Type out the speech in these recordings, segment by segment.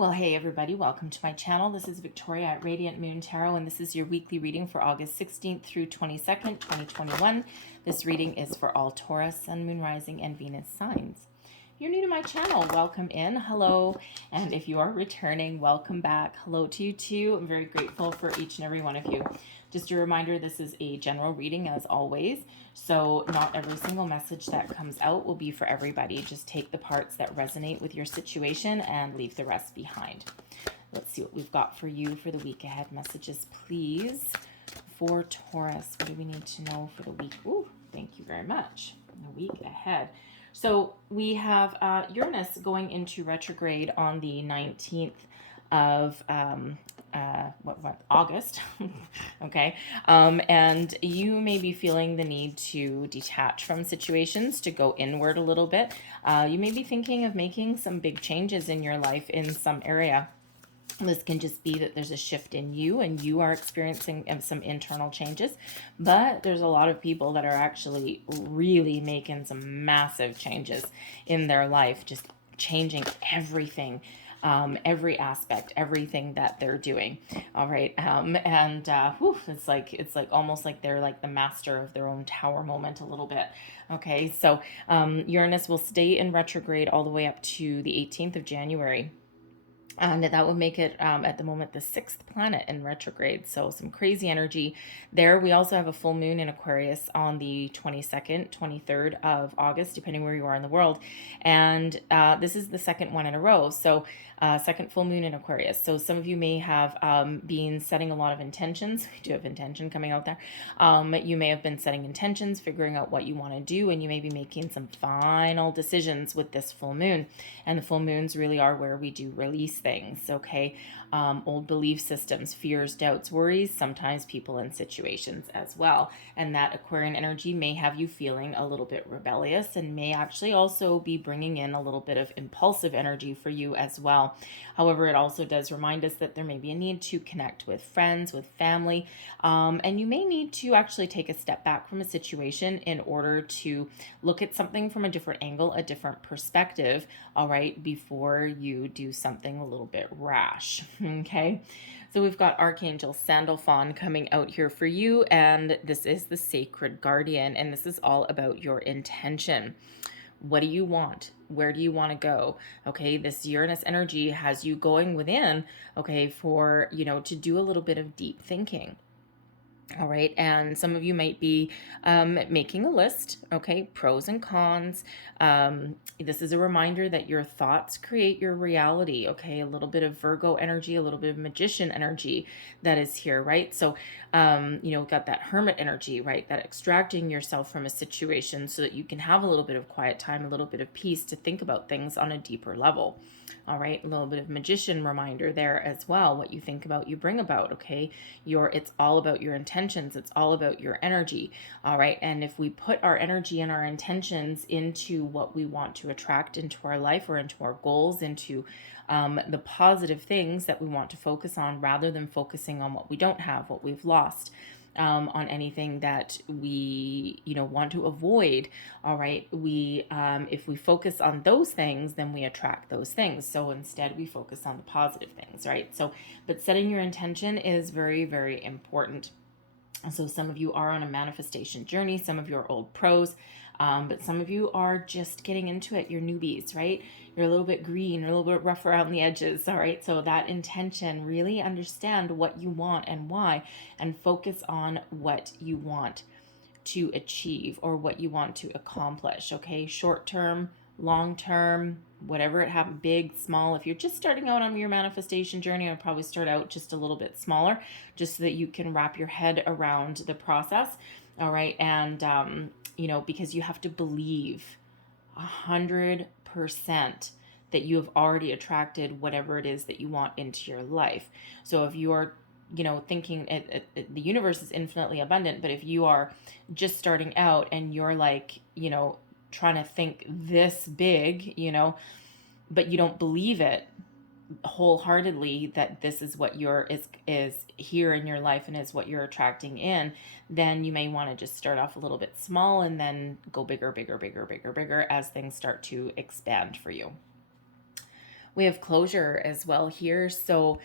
Well, hey everybody, welcome to my channel. This is Victoria at Radiant Moon Tarot, and this is your weekly reading for August 16th through 22nd, 2021. This reading is for all Taurus, Sun, Moon, Rising, and Venus signs. If you're new to my channel, welcome in. Hello. And if you are returning, welcome back. Hello to you too. I'm very grateful for each and every one of you. Just a reminder, this is a general reading as always. So not every single message that comes out will be for everybody. Just take the parts that resonate with your situation and leave the rest behind. Let's see what we've got for you for the week ahead. Messages, please. For Taurus, what do we need to know for the week? Ooh, thank you very much. The week ahead. So we have Uranus going into retrograde on the 19th of August. Okay. And you may be feeling the need to detach from situations, to go inward a little bit. You may be thinking of making some big changes in your life in some area. This can just be that there's a shift in you and you are experiencing some internal changes, but there's a lot of people that are actually really making some massive changes in their life, just changing everything, every aspect, everything that they're doing. All right. It's like almost like they're like the master of their own tower moment a little bit. Okay. So Uranus will stay in retrograde all the way up to the 18th of January. And that would make it, at the moment, the sixth planet in retrograde. So some crazy energy there. We also have a full moon in Aquarius on the 22nd, 23rd of August, depending where you are in the world. And this is the second one in a row. So second full moon in Aquarius. So some of you may have been setting a lot of intentions. We do have intention coming out there. You may have been setting intentions, figuring out what you want to do, and you may be making some final decisions with this full moon. And the full moons really are where we do release things, okay? Old belief systems, fears, doubts, worries, sometimes people and situations as well. And that Aquarian energy may have you feeling a little bit rebellious and may actually also be bringing in a little bit of impulsive energy for you as well. However, it also does remind us that there may be a need to connect with friends, with family, and you may need to actually take a step back from a situation in order to look at something from a different angle, a different perspective, all right, before you do something a little bit rash. Okay, so we've got Archangel Sandalfon coming out here for you, and this is the Sacred Guardian, and this is all about your intention. What do you want? Where do you want to go? Okay, this Uranus energy has you going within, okay, for, to do a little bit of deep thinking. All right, and some of you might be making a list, okay, pros and cons. This is a reminder that your thoughts create your reality, okay, a little bit of Virgo energy, a little bit of magician energy that is here, right? So, got that hermit energy, right, that extracting yourself from a situation so that you can have a little bit of quiet time, a little bit of peace to think about things on a deeper level. All right, a little bit of magician reminder there as well. What you think about, you bring about, okay? It's all about your intentions. It's all about your energy. All right, and if we put our energy and our intentions into what we want to attract into our life or into our goals, into the positive things that we want to focus on rather than focusing on what we don't have, what we've lost, on anything that we want to avoid. All right, if we focus on those things, then we attract those things. So instead we focus on the positive things, right? So but setting your intention is very, very important. So some of you are on a manifestation journey, some of you are old pros, but some of you are just getting into it. You're newbies, right? You're a little bit green, you're a little bit rough around the edges, all right? So that intention, really understand what you want and why, and focus on what you want to achieve or what you want to accomplish, okay? Short term, long term, whatever it happens, big, small. If you're just starting out on your manifestation journey, I'd probably start out just a little bit smaller, just so that you can wrap your head around the process. All right. And, because you have to believe 100% that you have already attracted whatever it is that you want into your life. So if you are thinking the universe is infinitely abundant, but if you are just starting out and you're like, trying to think this big, but you don't believe it wholeheartedly that this is what is here in your life and is what you're attracting in, then you may want to just start off a little bit small and then go bigger, bigger, bigger, bigger, bigger as things start to expand for you. We have closure as well here. So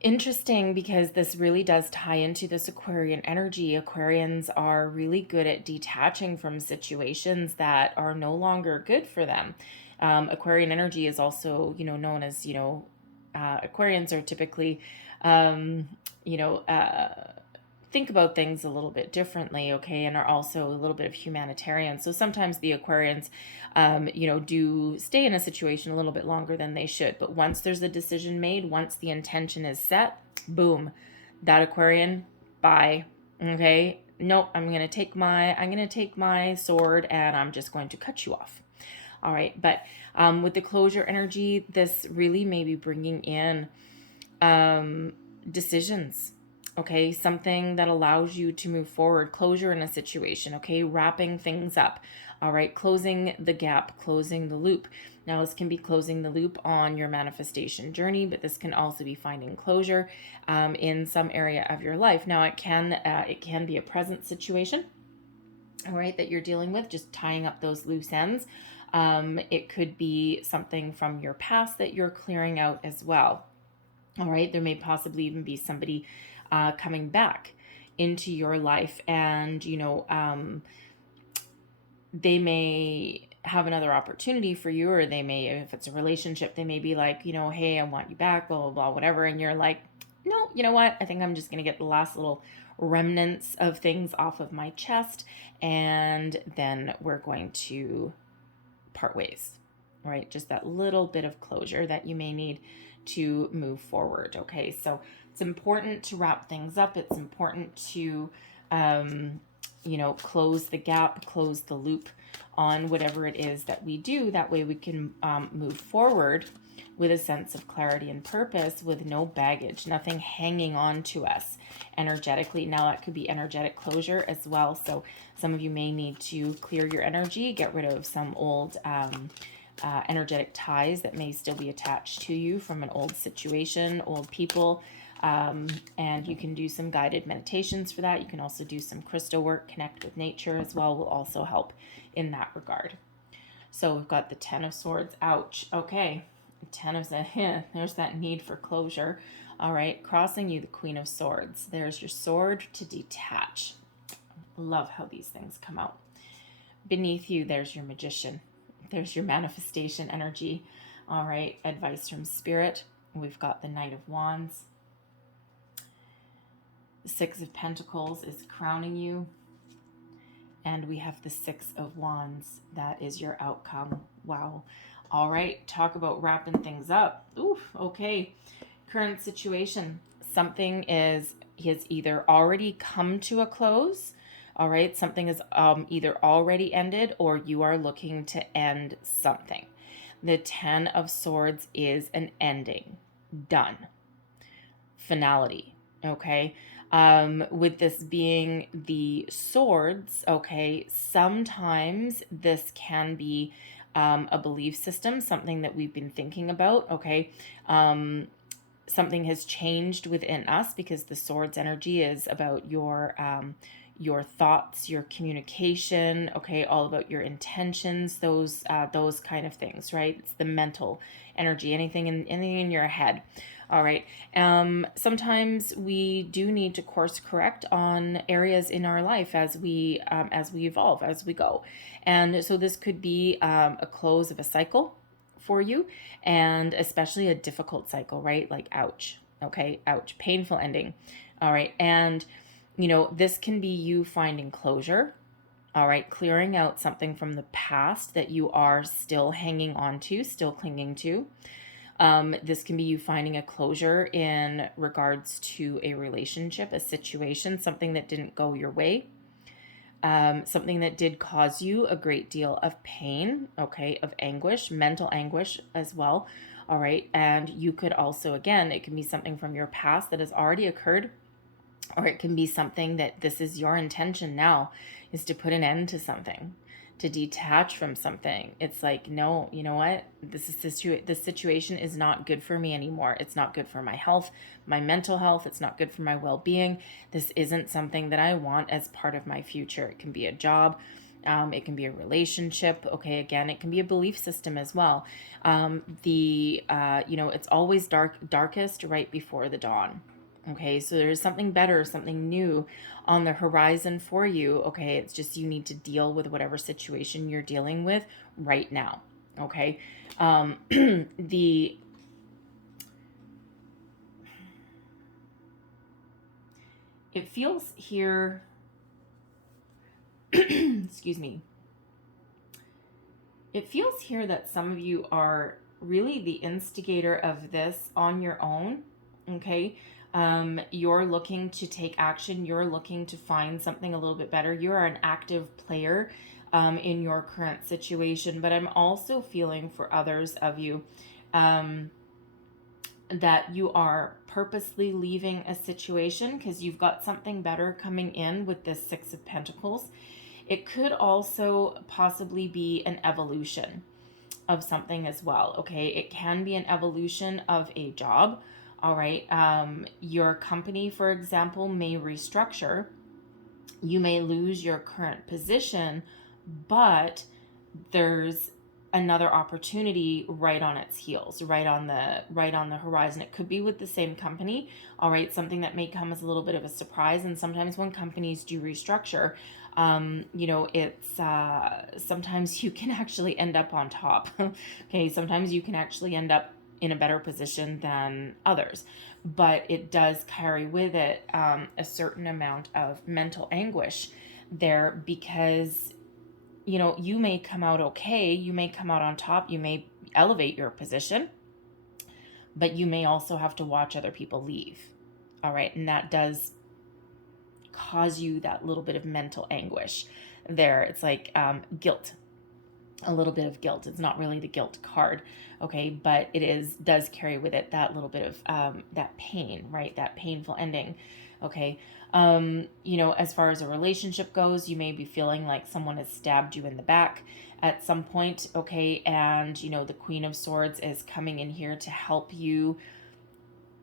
interesting, because this really does tie into this Aquarian energy. Aquarians are really good at detaching from situations that are no longer good for them. Aquarian energy is also, known as, Aquarians are typically, um, you know, uh, think about things a little bit differently, okay, and are also a little bit of humanitarian. So sometimes the Aquarians, do stay in a situation a little bit longer than they should. But once there's a decision made, once the intention is set, boom, that Aquarian, bye. Okay, nope, I'm gonna take my sword and I'm just going to cut you off. All right, but with the closure energy, this really may be bringing in decisions, okay, something that allows you to move forward, closure in a situation, okay, wrapping things up, all right, closing the gap, closing the loop. Now this can be closing the loop on your manifestation journey, but this can also be finding closure in some area of your life. Now it can be a present situation, all right, that you're dealing with, just tying up those loose ends. It could be something from your past that you're clearing out as well. All right, there may possibly even be somebody coming back into your life, and they may have another opportunity for you, or they may, if it's a relationship, they may be like, hey, I want you back, blah blah blah, whatever, and you're like, no, you know what, I think I'm just gonna get the last little remnants of things off of my chest, and then we're going to part ways. All right, just that little bit of closure that you may need to move forward. Okay, so it's important to wrap things up. It's important to close the gap, close the loop on whatever it is that we do. That way we can move forward with a sense of clarity and purpose, with no baggage, nothing hanging on to us energetically. Now that could be energetic closure as well. So some of you may need to clear your energy, get rid of some old energetic ties that may still be attached to you from an old situation, old people. And you can do some guided meditations for that. You can also do some crystal work, connect with nature as well, will also help in that regard. So we've got the 10 of Swords. Ouch. Okay. 10 of there's that need for closure. All right. Crossing you, the Queen of Swords. There's your sword to detach. Love how these things come out. Beneath you, there's your Magician. There's your manifestation energy. All right. Advice from Spirit. We've got the Knight of Wands. The Six of Pentacles is crowning you. And we have the Six of Wands. That is your outcome. Wow. All right. Talk about wrapping things up. Oof. Okay. Current situation. Something has either already come to a close. All right. Something is either already ended, or you are looking to end something. The 10 of Swords is an ending. Done. Finality. Okay. With this being the swords, okay, sometimes this can be a belief system, something that we've been thinking about, okay. Something has changed within us, because the swords energy is about your thoughts, your communication, okay, all about your intentions, those kind of things, right? It's the mental energy, anything in your head. All right. Sometimes we do need to course correct on areas in our life as we evolve, as we go. And so this could be a close of a cycle for you, and especially a difficult cycle, right? Like, ouch. Okay. Ouch. Painful ending. All right. And, this can be you finding closure. All right. Clearing out something from the past that you are still hanging on to, still clinging to. This can be you finding a closure in regards to a relationship, a situation, something that didn't go your way, something that did cause you a great deal of pain, okay, of anguish, mental anguish as well. All right. And you could also, again, it can be something from your past that has already occurred, or it can be something that this is your intention now, is to put an end to something, to detach from something. It's like, no, you know what? This situation is not good for me anymore. It's not good for my health, my mental health. It's not good for my well-being. This isn't something that I want as part of my future. It can be a job. It can be a relationship. Okay, again, it can be a belief system as well. It's always darkest right before the dawn. Okay, so there's something better, something new on the horizon for you. Okay, it's just you need to deal with whatever situation you're dealing with right now. Okay, the it feels here, excuse me, it feels here that some of you are really the instigator of this on your own. Okay, you're looking to take action, you're looking to find something a little bit better, you're an active player in your current situation. But I'm also feeling for others of you that you are purposely leaving a situation because you've got something better coming in with this Six of Pentacles. It could also possibly be an evolution of something as well. Okay, it can be an evolution of a job. All right, your company, for example, may restructure. You may lose your current position, but there's another opportunity right on its heels, right on the horizon. It could be with the same company. All right, something that may come as a little bit of a surprise. And sometimes when companies do restructure, it's sometimes you can actually end up on top. Okay, sometimes you can actually end up in a better position than others, but it does carry with it a certain amount of mental anguish there, because you may come out okay, you may come out on top, you may elevate your position, but you may also have to watch other people leave. All right, and that does cause you that little bit of mental anguish there. It's like guilt, a little bit of guilt. It's not really the guilt card, okay, but it does carry with it that little bit of that pain, right? That painful ending, okay. As far as a relationship goes, you may be feeling like someone has stabbed you in the back at some point, okay, and the Queen of Swords is coming in here to help you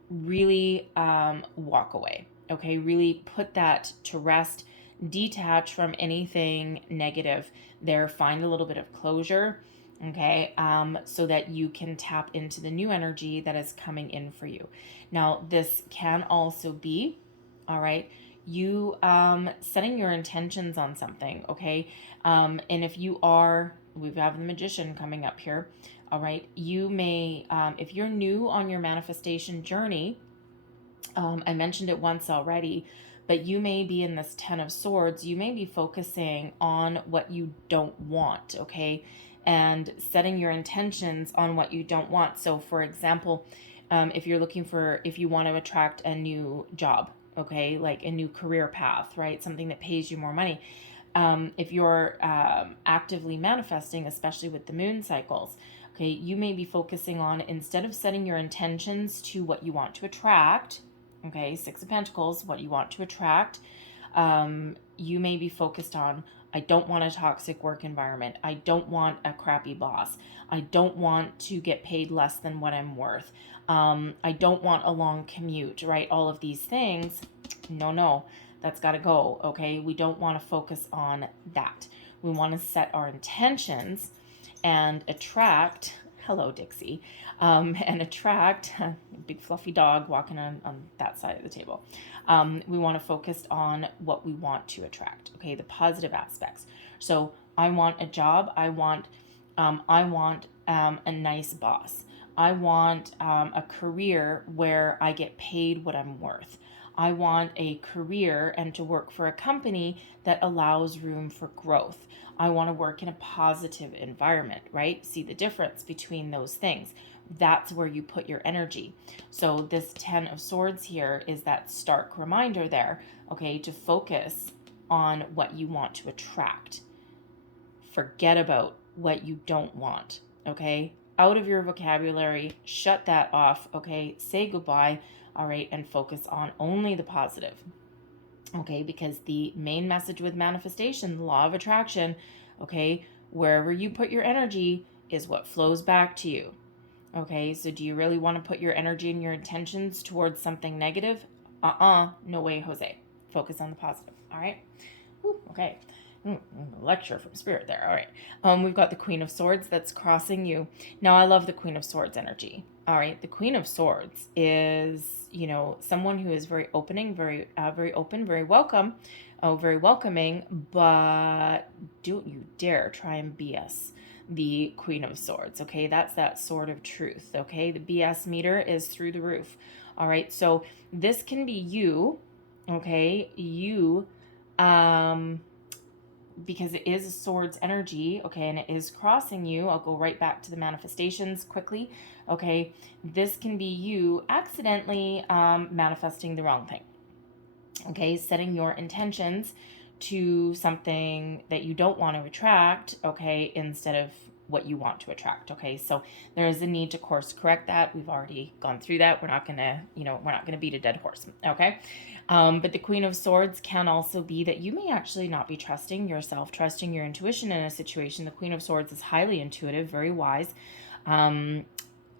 really walk away, okay, really put that to rest, detach from anything negative there, find a little bit of closure, okay, so that you can tap into the new energy that is coming in for you. Now, this can also be, all right, you setting your intentions on something, okay, and if you are, we have the Magician coming up here, all right, you may, if you're new on your manifestation journey, I mentioned it once already, but you may be in this Ten of Swords, you may be focusing on what you don't want, okay, and setting your intentions on what you don't want. So, for example, if you want to attract a new job, okay, like a new career path, right, something that pays you more money, if you're actively manifesting, especially with the moon cycles, okay, you may be focusing on, instead of setting your intentions to what you want to attract, okay, Six of Pentacles, what you want to attract, you may be focused on, I don't want a toxic work environment, I don't want a crappy boss, I don't want to get paid less than what I'm worth, I don't want a long commute, right? All of these things, no, that's got to go, okay? We don't want to focus on that. We want to set our intentions and attract, hello, Dixie, and attract, big fluffy dog walking on that side of the table. We want to focus on what we want to attract, okay, the positive aspects. So I want a job, I want a nice boss. I want a career where I get paid what I'm worth. I want a career and to work for a company that allows room for growth. I want to work in a positive environment, right? See the difference between those things. That's where you put your energy. So this Ten of Swords here is that stark reminder there, okay, to focus on what you want to attract. Forget about what you don't want, okay? Out of your vocabulary, shut that off, okay? Say goodbye, all right, and focus on only the positive, okay? Because the main message with manifestation, the law of attraction, okay, wherever you put your energy is what flows back to you, okay? So do you really want to put your energy and your intentions towards something negative? No way, Jose. Focus on the positive, all right? Whew, okay. lecture from Spirit there. All right. We've got the Queen of Swords that's crossing you. Now, I love the Queen of Swords energy. All right. The Queen of Swords is, someone who is very opening, very open, very welcome, very welcoming, but don't you dare try and BS the Queen of Swords. Okay. That's that sword of truth. Okay. The BS meter is through the roof. All right. So this can be you. Okay. Because it is a sword's energy, okay, and it is crossing you. I'll go right back to the manifestations quickly, okay. This can be you accidentally manifesting the wrong thing, okay, setting your intentions to something that you don't want to attract, okay, instead of what you want to attract, okay. So there is a need to course correct that. We've already gone through that. We're not gonna beat a dead horse, okay. But the Queen of Swords can also be that you may actually not be trusting yourself, trusting your intuition in a situation. The Queen of Swords is highly intuitive, very wise, has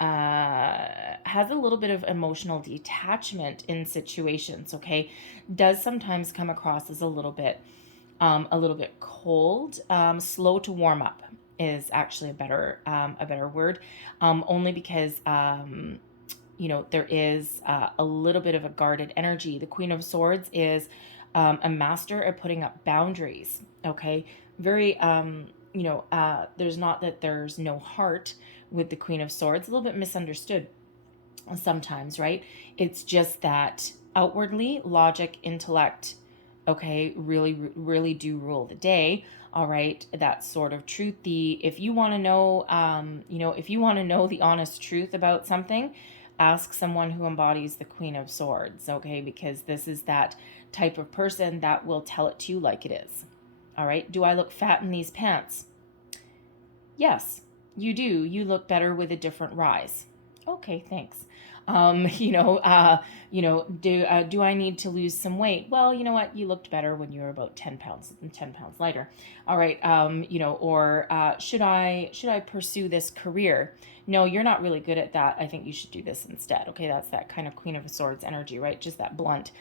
a little bit of emotional detachment in situations, okay. Does sometimes come across as a little bit cold, slow to warm up is actually a better word, only because there is a little bit of a guarded energy. The Queen of Swords is a master at putting up boundaries, okay? Very, there's not that there's no heart with the Queen of Swords, a little bit misunderstood sometimes, right? It's just that outwardly, logic, intellect, okay, really do rule the day. All right, that sort of truth. If you want to know, if you want to know the honest truth about something, ask someone who embodies the Queen of Swords, okay? Because this is that type of person that will tell it to you like it is. All right, do I look fat in these pants? Yes, you do. You look better with a different rise. Okay, thanks. Do I need to lose some weight? Well, you know what? You looked better when you were about 10 pounds lighter. All right. Should I pursue this career? No, you're not really good at that. I think you should do this instead. Okay. That's that kind of Queen of Swords energy, right? Just that blunt,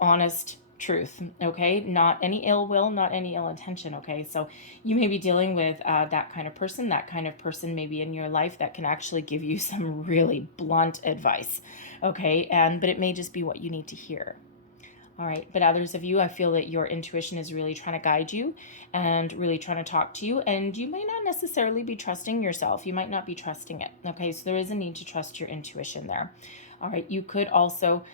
honest truth, okay? Not any ill will, not any ill intention, okay? So you may be dealing with that kind of person may be in your life that can actually give you some really blunt advice, okay? But it may just be what you need to hear. All right, but others of you, I feel that your intuition is really trying to guide you and really trying to talk to you, and you may not necessarily be trusting yourself. You might not be trusting it, okay? So there is a need to trust your intuition there. All right, you could also,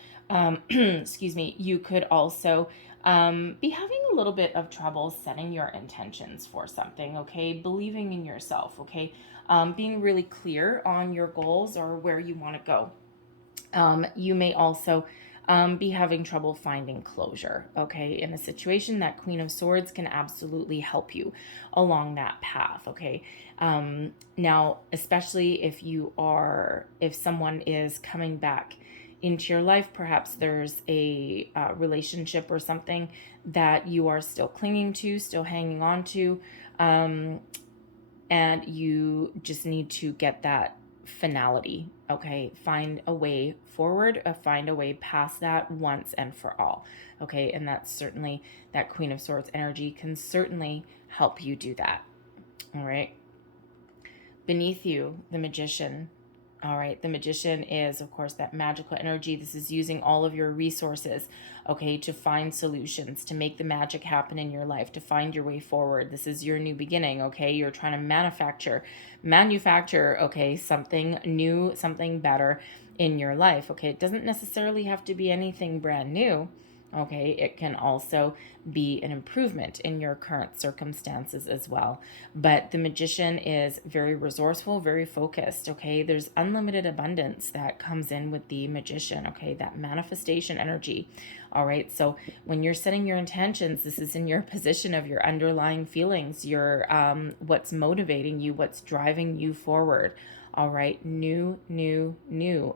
you could also be having a little bit of trouble setting your intentions for something, okay? Believing in yourself, okay? Being really clear on your goals or where you want to go. You may also be having trouble finding closure, okay? In a situation, that Queen of Swords can absolutely help you along that path, okay? Now, especially if someone is coming back into your life, perhaps there's a relationship or something that you are still clinging to, still hanging on to, and you just need to get that finality, okay? Find a way forward, find a way past that once and for all, okay? And that's certainly, that Queen of Swords energy can certainly help you do that, all right? Beneath you, the Magician. All right, the Magician is, of course, that magical energy. This is using all of your resources, okay, to find solutions, to make the magic happen in your life, to find your way forward. This is your new beginning, okay? You're trying to manufacture, okay, something new, something better in your life, okay? It doesn't necessarily have to be anything brand new, okay? It can also be an improvement in your current circumstances as well. But the Magician is very resourceful, very focused, okay? There's unlimited abundance that comes in with the Magician, okay? That manifestation energy, all right? So when you're setting your intentions, this is in your position of your underlying feelings, your what's motivating you, what's driving you forward. All right, new,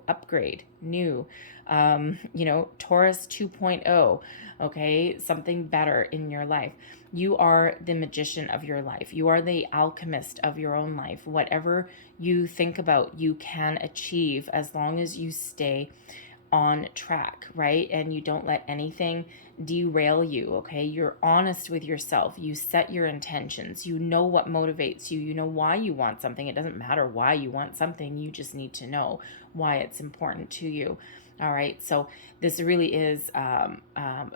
upgrade, new, Taurus 2.0, okay, something better in your life. You are the magician of your life. You are the alchemist of your own life. Whatever you think about, you can achieve as long as you stay on track, right? And you don't let anything derail you, okay? You're honest with yourself. You set your intentions. You know what motivates you. You know why you want something. It doesn't matter why you want something. You just need to know why it's important to you. All right. So this really is a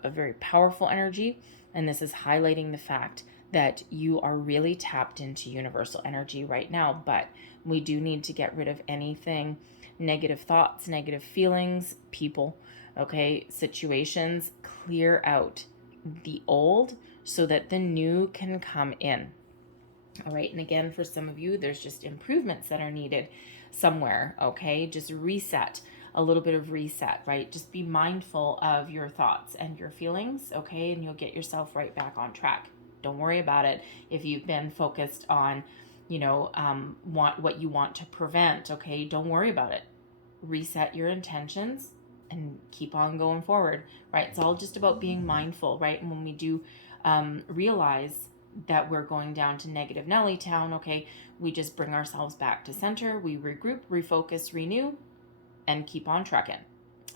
very powerful energy. And this is highlighting the fact that you are really tapped into universal energy right now. But we do need to get rid of anything, negative thoughts, negative feelings, people, okay, situations. Clear out the old so that the new can come in. All right. And again, for some of you, there's just improvements that are needed somewhere. Okay. Just reset, a little bit of reset, right? Just be mindful of your thoughts and your feelings. Okay. And you'll get yourself right back on track. Don't worry about it if you've been focused on, what you want to prevent. Okay. Don't worry about it. Reset your intentions and keep on going forward, right? It's all just about being mindful, right? And when we do realize that we're going down to negative Nelly town, okay, we just bring ourselves back to center, we regroup, refocus, renew, and keep on trucking,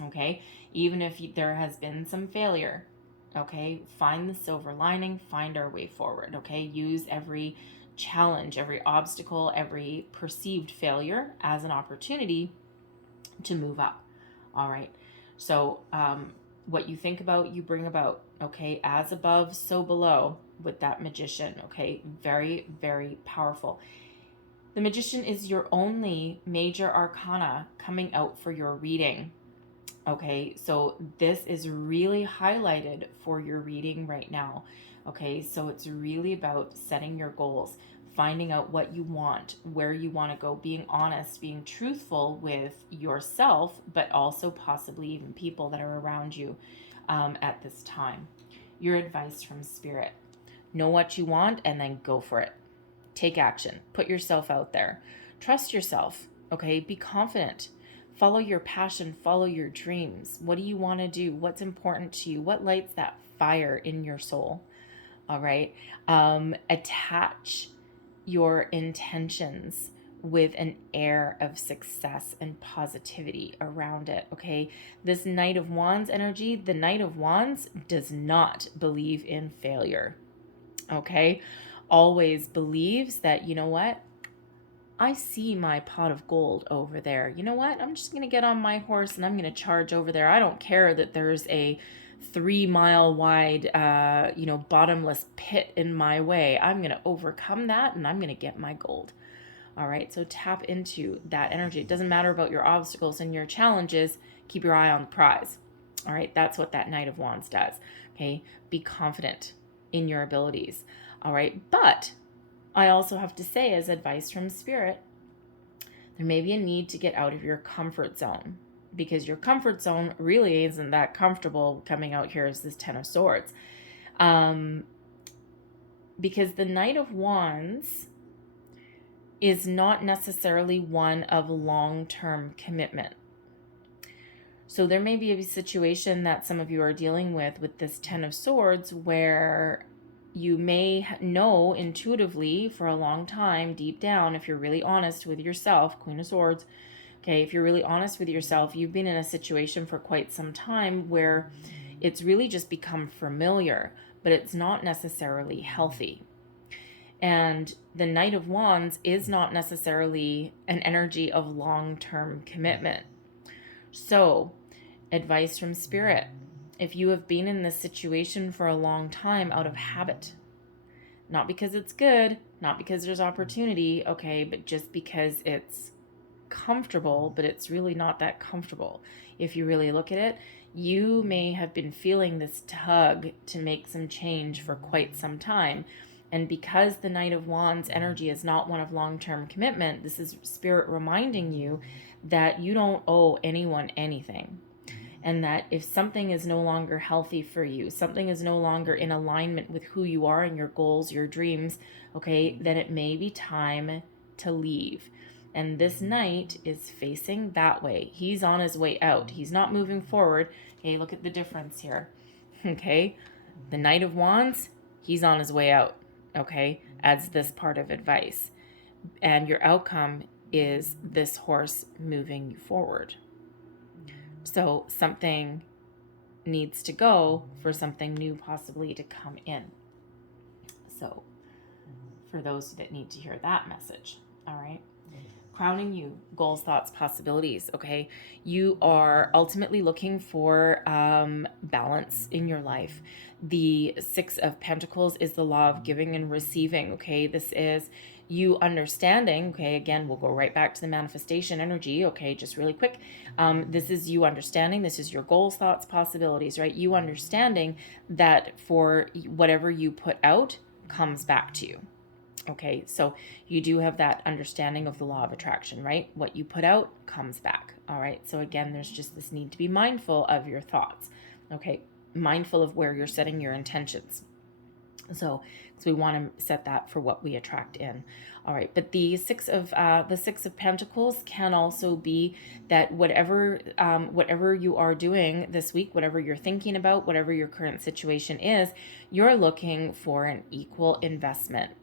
okay? Even if there has been some failure, okay, find the silver lining, find our way forward, okay? Use every challenge, every obstacle, every perceived failure as an opportunity to move up. All right. So what you think about, you bring about. Okay. As above, so below with that magician. Okay. Very, very powerful. The magician is your only major arcana coming out for your reading. Okay. So this is really highlighted for your reading right now. Okay. So it's really about setting your goals, finding out what you want, where you want to go, being honest, being truthful with yourself, but also possibly even people that are around you at this time. Your advice from Spirit: know what you want and then go for it. Take action. Put yourself out there. Trust yourself, okay? Be confident. Follow your passion. Follow your dreams. What do you want to do? What's important to you? What lights that fire in your soul? All right? Attach your intentions with an air of success and positivity around it, okay? This Knight of Wands energy, the Knight of Wands does not believe in failure, okay? Always believes that, you know what? I see my pot of gold over there. You know what? I'm just going to get on my horse and I'm going to charge over there. I don't care that there's a 3-mile wide, bottomless pit in my way. I'm going to overcome that and I'm going to get my gold. All right. So tap into that energy. It doesn't matter about your obstacles and your challenges. Keep your eye on the prize. All right. That's what that Knight of Wands does. Okay. Be confident in your abilities. All right. But I also have to say, as advice from Spirit, there may be a need to get out of your comfort zone, because your comfort zone really isn't that comfortable. Coming out here is this Ten of Swords. Because the Knight of Wands is not necessarily one of long-term commitment. So there may be a situation that some of you are dealing with this Ten of Swords, where you may know intuitively for a long time, deep down, if you're really honest with yourself, Queen of Swords, okay, if you're really honest with yourself, you've been in a situation for quite some time where it's really just become familiar, but it's not necessarily healthy. And the Knight of Wands is not necessarily an energy of long-term commitment. So, advice from Spirit: if you have been in this situation for a long time out of habit, not because it's good, not because there's opportunity, okay, but just because it's comfortable, but it's really not that comfortable. If you really look at it, you may have been feeling this tug to make some change for quite some time. And because the Knight of Wands energy is not one of long-term commitment, this is Spirit reminding you that you don't owe anyone anything. And that if something is no longer healthy for you, something is no longer in alignment with who you are and your goals, your dreams, okay, then it may be time to leave. And this Knight is facing that way. He's on his way out. He's not moving forward. Okay, look at the difference here. Okay, the Knight of Wands, he's on his way out. Okay, as this part of advice. And your outcome is this horse moving you forward. So something needs to go for something new possibly to come in. So for those that need to hear that message, all right? Crowning you, goals, thoughts, possibilities, okay? You are ultimately looking for balance in your life. The Six of Pentacles is the law of giving and receiving, okay? This is you understanding, okay? Again, we'll go right back to the manifestation energy, okay? Just really quick. This is you understanding. This is your goals, thoughts, possibilities, right? You understanding that for whatever you put out comes back to you. Okay, so you do have that understanding of the law of attraction, right? What you put out comes back. All right, so again, there's just this need to be mindful of your thoughts. Okay, mindful of where you're setting your intentions. So we want to set that for what we attract in. All right, but the Six of Pentacles can also be that whatever you are doing this week, whatever you're thinking about, whatever your current situation is, you're looking for an equal investment.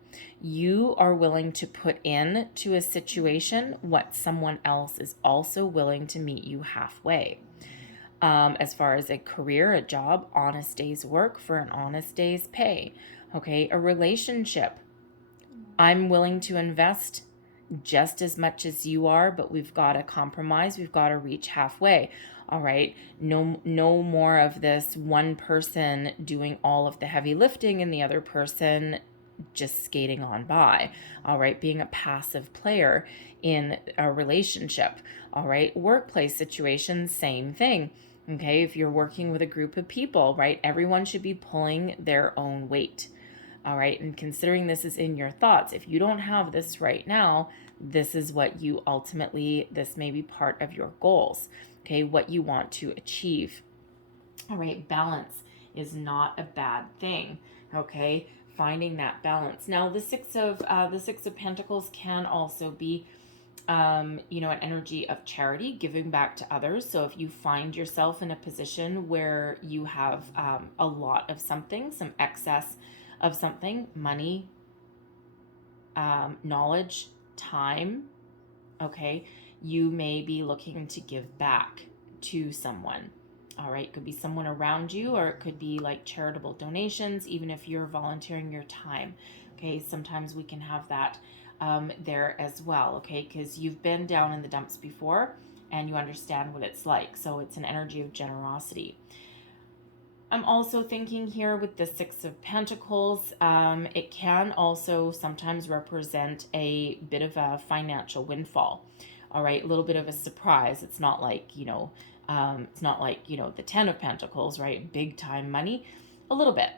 You are willing to put in to a situation what someone else is also willing to meet you halfway. As far as a career, a job, honest day's work for an honest day's pay. Okay, a relationship. I'm willing to invest just as much as you are, but we've got to compromise. We've got to reach halfway. All right, no more of this one person doing all of the heavy lifting and the other person just skating on by. All right, being a passive player in a relationship. All right, workplace situations, same thing. Okay, if you're working with a group of people, right, everyone should be pulling their own weight. All right, and considering this is in your thoughts, if you don't have this right now, this is what you ultimately, this may be part of your goals, okay, what you want to achieve. All right, balance is not a bad thing, okay, finding that balance. Now, the Six of Pentacles can also be an energy of charity, giving back to others. So if you find yourself in a position where you have a lot of something, some excess of something, money, knowledge, time, okay, you may be looking to give back to someone. All right, it could be someone around you, or it could be like charitable donations, even if you're volunteering your time. Okay, sometimes we can have that there as well, okay, because you've been down in the dumps before and you understand what it's like. So it's an energy of generosity. I'm also thinking here with the Six of Pentacles, it can also sometimes represent a bit of a financial windfall. All right, a little bit of a surprise. It's not like, the Ten of Pentacles, right? Big time money, a little bit.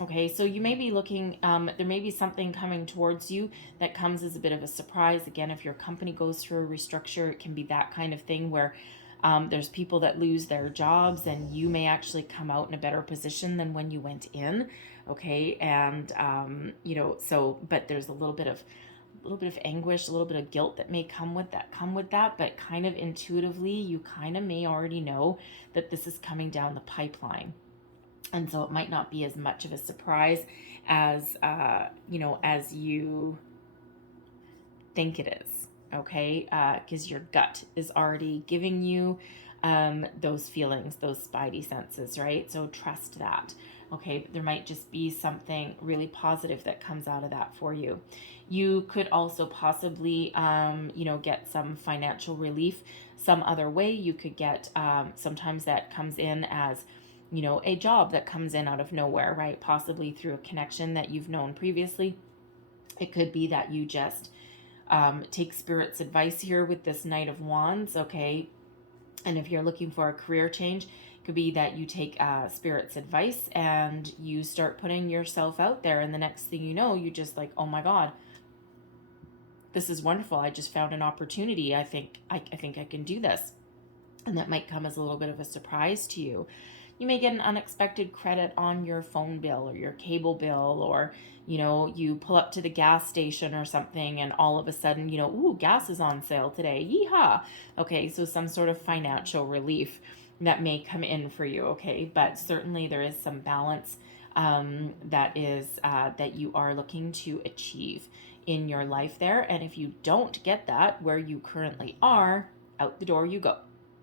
Okay, so you may be looking, there may be something coming towards you that comes as a bit of a surprise. Again, if your company goes through a restructure, it can be that kind of thing where there's people that lose their jobs and you may actually come out in a better position than when you went in. Okay, and but there's a little bit of anguish, a little bit of guilt that may come with that, but kind of intuitively you kind of may already know that this is coming down the pipeline. And so it might not be as much of a surprise as as you think it is, okay? Because your gut is already giving you those feelings, those spidey senses, right? So trust that, okay? But there might just be something really positive that comes out of that for you. You could also possibly, get some financial relief some other way. You could get, sometimes that comes in as, a job that comes in out of nowhere, right? Possibly through a connection that you've known previously. It could be that you just take Spirit's advice here with this Knight of Wands, okay? And if you're looking for a career change, it could be that you take Spirit's advice and you start putting yourself out there, and the next thing you know, you just like, oh my God, this is wonderful. I just found an opportunity. I think I can do this. And that might come as a little bit of a surprise to you. You may get an unexpected credit on your phone bill or your cable bill, or, you pull up to the gas station or something and all of a sudden, ooh, gas is on sale today. Yeehaw. Okay, so some sort of financial relief that may come in for you, okay? But certainly there is some balance that you are looking to achieve in your life there. And if you don't get that where you currently are, out the door you go.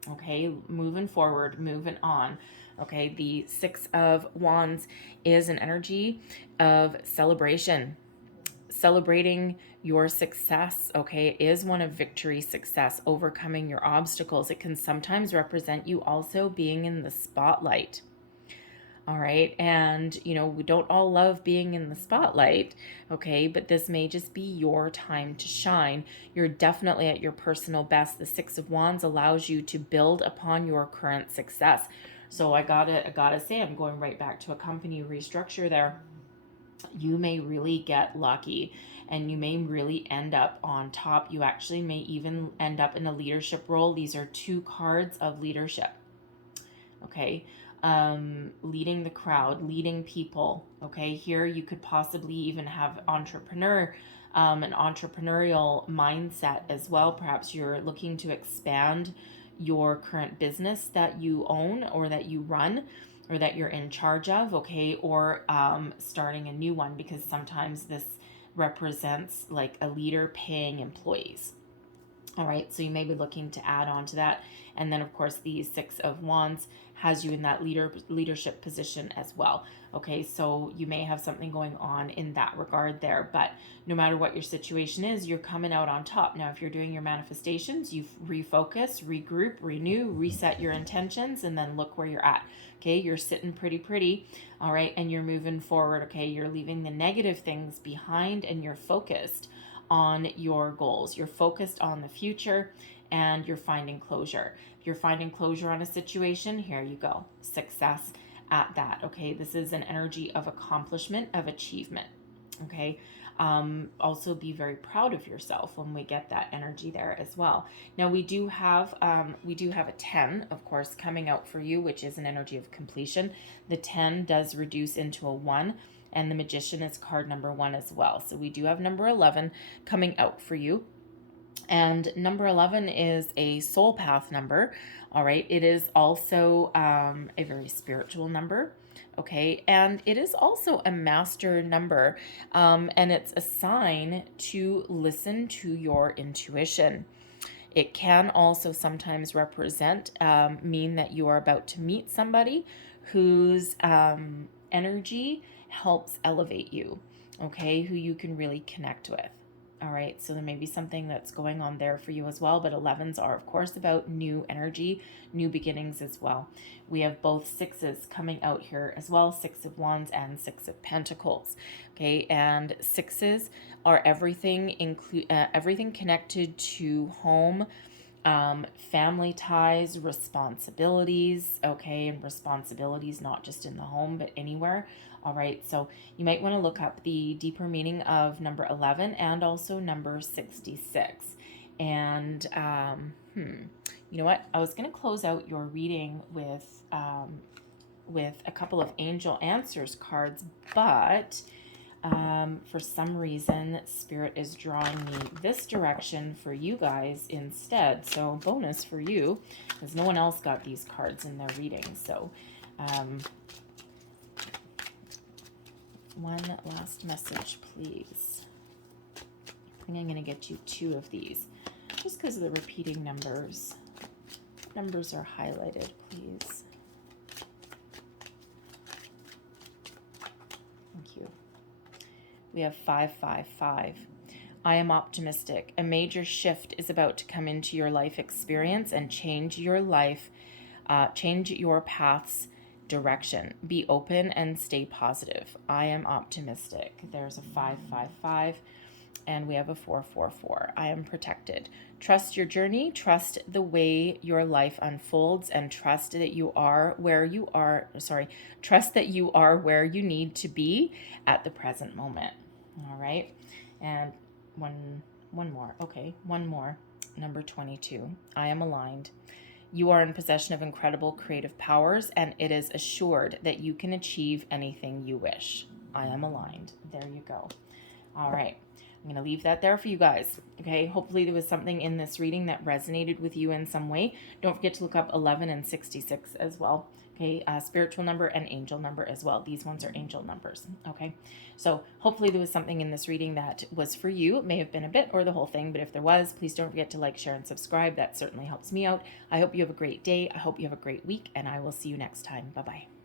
Okay, moving forward, moving on. Okay, the Six of Wands is an energy of celebration. Celebrating your success, okay, is one of victory, success, overcoming your obstacles. It can sometimes represent you also being in the spotlight. All right. And, we don't all love being in the spotlight. Okay. But this may just be your time to shine. You're definitely at your personal best. The Six of Wands allows you to build upon your current success. So I gotta say, I'm going right back to a company restructure there. You may really get lucky and you may really end up on top. You actually may even end up in a leadership role. These are two cards of leadership. Okay. Leading the crowd, leading people. Okay. Here you could possibly even have an entrepreneurial mindset as well. Perhaps you're looking to expand your current business that you own or that you run or that you're in charge of, okay, or starting a new one, because sometimes this represents like a leader paying employees. All right, so you may be looking to add on to that. And then, of course, the Six of Wands has you in that leadership position as well. Okay, so you may have something going on in that regard there. But no matter what your situation is, you're coming out on top. Now, if you're doing your manifestations, you refocus, regroup, renew, reset your intentions, and then look where you're at. Okay, you're sitting pretty. All right, and you're moving forward. Okay, you're leaving the negative things behind and you're focused on your goals. You're focused on the future and you're finding closure. If you're finding closure on a situation, here you go. Success at that. Okay, this is an energy of accomplishment, of achievement. Okay. Also be very proud of yourself when we get that energy there as well. Now we do have a 10, of course, coming out for you, which is an energy of completion. The 10 does reduce into a 1. And the Magician is card number 1 as well. So we do have number 11 coming out for you. And number 11 is a soul path number. All right. It is also a very spiritual number. Okay. And it is also a master number. And it's a sign to listen to your intuition. It can also sometimes represent, mean that you are about to meet somebody whose energy helps elevate you, okay, who you can really connect with. All right, so there may be something that's going on there for you as well, but 11s are, of course, about new energy, new beginnings as well. We have both 6s coming out here as well, 6 of Wands and 6 of Pentacles, okay, and 6s are everything, everything connected to home, family ties, responsibilities, okay, and responsibilities not just in the home, but anywhere. All right, so you might want to look up the deeper meaning of number 11 and also number 66. And you know what? I was going to close out your reading with a couple of Angel Answers cards, but for some reason, Spirit is drawing me this direction for you guys instead. So bonus for you, because no one else got these cards in their reading. So one last message, please. I think I'm going to get you 2 of these, just because of the repeating numbers. Numbers are highlighted, please. Thank you. We have 555. I am optimistic. A major shift is about to come into your life experience and change your life, change your path's direction. Be open and stay positive. I am optimistic. There's a 555 and we have a 444. I am protected. Trust your journey, trust the way your life unfolds, and trust that you are where you are, trust that you are where you need to be at the present moment. All right. And one more. Okay, one more. Number 22. I am aligned. You are in possession of incredible creative powers, and it is assured that you can achieve anything you wish. I am aligned. There you go. All right. I'm going to leave that there for you guys. Okay, hopefully there was something in this reading that resonated with you in some way. Don't forget to look up 11 and 66 as well. Okay, spiritual number and angel number as well. These ones are angel numbers. Okay, so hopefully there was something in this reading that was for you. It may have been a bit or the whole thing, but if there was, please don't forget to like, share, and subscribe. That certainly helps me out. I hope you have a great day. I hope you have a great week, and I will see you next time. Bye-bye.